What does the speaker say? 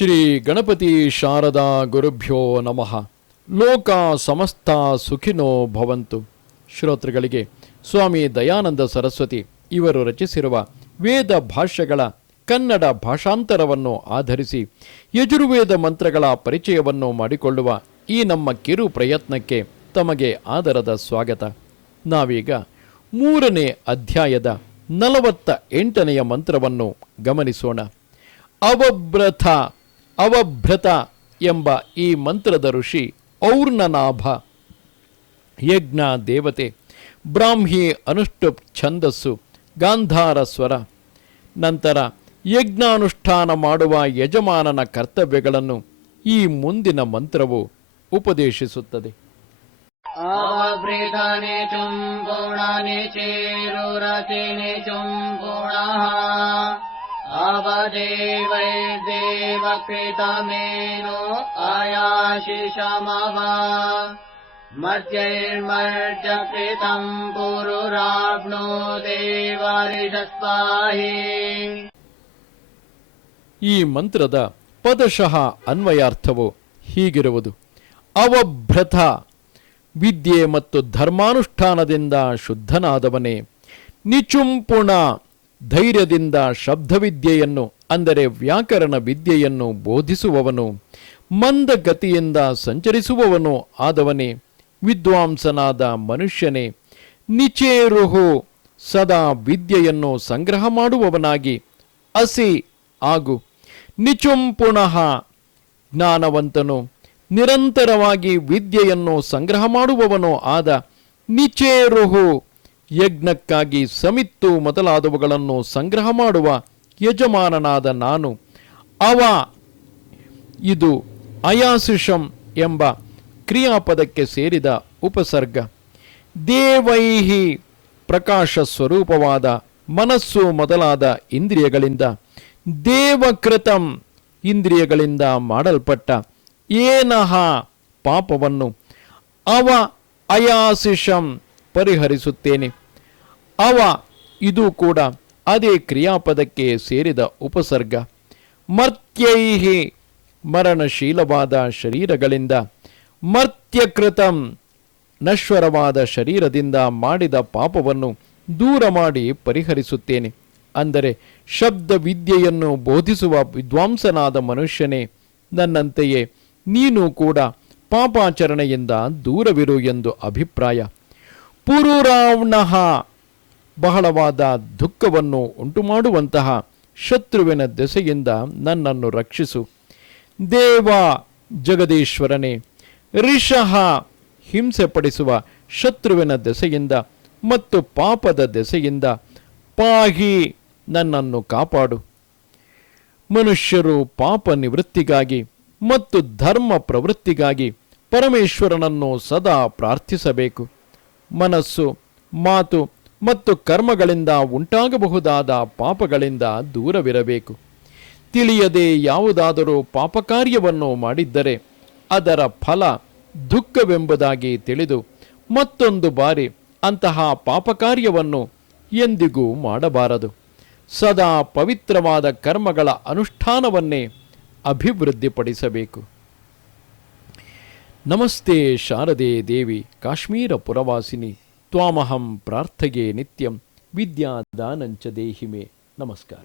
ಶ್ರೀ ಗಣಪತಿ ಶಾರದಾ ಗುರುಭ್ಯೋ ನಮಃ. ಲೋಕ ಸಮಸ್ತ ಸುಖಿನೋ ಭವಂತು. ಶ್ರೋತೃಗಳಿಗೆ ಸ್ವಾಮಿ ದಯಾನಂದ ಸರಸ್ವತಿ ಇವರು ರಚಿಸಿರುವ ವೇದ ಭಾಷ್ಯಗಳ ಕನ್ನಡ ಭಾಷಾಂತರವನ್ನು ಆಧರಿಸಿ ಯಜುರ್ವೇದ ಮಂತ್ರಗಳ ಪರಿಚಯವನ್ನು ಮಾಡಿಕೊಳ್ಳುವ ಈ ನಮ್ಮ ಕಿರು ಪ್ರಯತ್ನಕ್ಕೆ ತಮಗೆ ಆದರದ ಸ್ವಾಗತ. ನಾವೀಗ 3ನೇ ಅಧ್ಯಾಯದ 48ನೆಯ ಮಂತ್ರವನ್ನು ಗಮನಿಸೋಣ. ಅವಭ್ರತ ಎಂಬ ಈ ಮಂತ್ರದ ಋಷಿ ಔರ್ಣನಾಭ, ಯಜ್ಞ ದೇವತೆ, ಬ್ರಾಹ್ಮಿ ಅನುಷ್ಠುಪ್ ಛಂದಸ್ಸು, ಗಾಂಧಾರ ಸ್ವರ. ನಂತರ ಯಜ್ಞಾನುಷ್ಠಾನ ಮಾಡುವ ಯಜಮಾನನ ಕರ್ತವ್ಯಗಳನ್ನು ಈ ಮುಂದಿನ ಮಂತ್ರವು ಉಪದೇಶಿಸುತ್ತದೆ. ಅವಭೃತಾನಿ ಚುಂಪುಣಾನಿ ಚೇರುರತಿನಿ ಚುಂಪುಣಃ ಅವದೇವೈರ್ದೇವಕೃತಮೇನೋ ಆಯಾಶಿಷಮವ ಮರ್ತ್ಯೈರ್ಮರ್ತ್ಯಕೃತಂ ಪುರುರಾಪ್ನೋ ದೇವರಿಷಸ್ಪಾಹಿ. ಈ ಮಂತ್ರದ ಪದಶಃ ಅನ್ವಯಾರ್ಥವು ಹೀಗಿರುವುದು: ಅವಭ್ರತ, ವಿದ್ಯೆ ಮತ್ತು ಧರ್ಮಾನುಷ್ಠಾನದಿಂದ ಶುದ್ಧನಾದವನೇ. ನಿಚುಂಪುಣ, ಧೈರ್ಯದಿಂದ ಶಬ್ದವಿದ್ಯೆಯನ್ನು ಅಂದರೆ ವ್ಯಾಕರಣ ವಿದ್ಯೆಯನ್ನು ಬೋಧಿಸುವವನು. ಮಂದಗತಿಯಿಂದ ಸಂಚರಿಸುವವನು ಆದವನೇ, ವಿದ್ವಾಂಸನಾದ ಮನುಷ್ಯನೇ. ನಿಚೇರುಹು, ಸದಾ ವಿದ್ಯೆಯನ್ನು ಸಂಗ್ರಹ ಮಾಡುವವನಾಗಿ ಅಸಿ ಆಗು. ನಿಚುಂಪುಣಃ, ಜ್ಞಾನವಂತನು, ನಿರಂತರವಾಗಿ ವಿದ್ಯೆಯನ್ನು ಸಂಗ್ರಹ ಮಾಡುವವನೋ ಆದ. ನಿಚೇರುಹು, ಯಜ್ಞಕ್ಕಾಗಿ ಸಮಿತ್ತು ಮೊದಲಾದವುಗಳನ್ನು ಸಂಗ್ರಹ ಮಾಡುವ ಯಜಮಾನನಾದ ನಾನು. ಅವ, ಇದು ಅಯಾಸಿಷಂ ಎಂಬ ಕ್ರಿಯಾಪದಕ್ಕೆ ಸೇರಿದ ಉಪಸರ್ಗ. ದೇವೈಹಿ, ಪ್ರಕಾಶ ಸ್ವರೂಪವಾದ ಮನಸ್ಸು ಮೊದಲಾದ ಇಂದ್ರಿಯಗಳಿಂದ. ದೇವಕೃತಂ, ಇಂದ್ರಿಯಗಳಿಂದ ಮಾಡಲ್ಪಟ್ಟ. ಏನಹ, ಪಾಪವನ್ನು. ಅವ ಅಯಾಸಿಷಂ, ಪರಿಹರಿಸುತ್ತೇನೆ. ಅವ, ಇದು ಕೂಡ ಅದೇ ಕ್ರಿಯಾಪದಕ್ಕೆ ಸೇರಿದ ಉಪಸರ್ಗ. ಮರ್ತ್ಯೈಹಿ, ಮರಣಶೀಲವಾದ ಶರೀರಗಳಿಂದ. ಮರ್ತ್ಯಕೃತಂ, ನಶ್ವರವಾದ ಶರೀರದಿಂದ ಮಾಡಿದ ಪಾಪವನ್ನು ದೂರ ಮಾಡಿ ಪರಿಹರಿಸುತ್ತೇನೆ. ಅಂದರೆ ಶಬ್ದ ವಿದ್ಯೆಯನ್ನು ಬೋಧಿಸುವ ವಿದ್ವಾಂಸನಾದ ಮನುಷ್ಯನೇ, ನನ್ನಂತೆಯೇ ನೀನು ಕೂಡ ಪಾಪಾಚರಣೆಯಿಂದ ದೂರವಿರು ಎಂದು ಅಭಿಪ್ರಾಯ. ಪುರುರಾವ್ನಃ, ಬಹಳವಾದ ದುಃಖವನ್ನು ಉಂಟುಮಾಡುವಂತಹ ಶತ್ರುವಿನ ದೆಸೆಯಿಂದ ನನ್ನನ್ನು ರಕ್ಷಿಸು. ದೇವ, ಜಗದೀಶ್ವರನೇ. ರಿಷಃ, ಹಿಂಸೆಪಡಿಸುವ ಶತ್ರುವಿನ ದೆಸೆಯಿಂದ ಮತ್ತು ಪಾಪದ ದೆಸೆಯಿಂದ. ಪಾಹಿ, ನನ್ನನ್ನು ಕಾಪಾಡು. ಮನುಷ್ಯರು ಪಾಪ ನಿವೃತ್ತಿಗಾಗಿ ಮತ್ತು ಧರ್ಮ ಪ್ರವೃತ್ತಿಗಾಗಿ ಪರಮೇಶ್ವರನನ್ನು ಸದಾ ಪ್ರಾರ್ಥಿಸಬೇಕು. ಮನಸ್ಸು, ಮಾತು ಮತ್ತು ಕರ್ಮಗಳಿಂದ ಉಂಟಾಗಬಹುದಾದ ಪಾಪಗಳಿಂದ ದೂರವಿರಬೇಕು. ತಿಳಿಯದೆ ಯಾವುದಾದರೂ ಪಾಪಕಾರ್ಯವನ್ನು ಮಾಡಿದ್ದರೆ ಅದರ ಫಲ ದುಃಖವೆಂಬುದಾಗಿ ತಿಳಿದು ಮತ್ತೊಂದು ಬಾರಿ ಅಂತಹ ಪಾಪಕಾರ್ಯವನ್ನು ಎಂದಿಗೂ ಮಾಡಬಾರದು. ಸದಾ ಪವಿತ್ರವಾದ ಕರ್ಮಗಳ ಅನುಷ್ಠಾನವನ್ನೇ ಅಭಿವೃದ್ಧಿಪಡಿಸಬೇಕು. ನಮಸ್ತೆ ಶಾರದೆ ದೇವಿ ಕಾಶ್ಮೀರ ಪುರವಾಸಿನಿ. ತ್ವಾಮಹಂ ಪ್ರಾರ್ಥಯೇ ನಿತ್ಯಂ ವಿದ್ಯಾದಾನಂಚ ದೇಹಿಮೆ. ನಮಸ್ಕಾರ.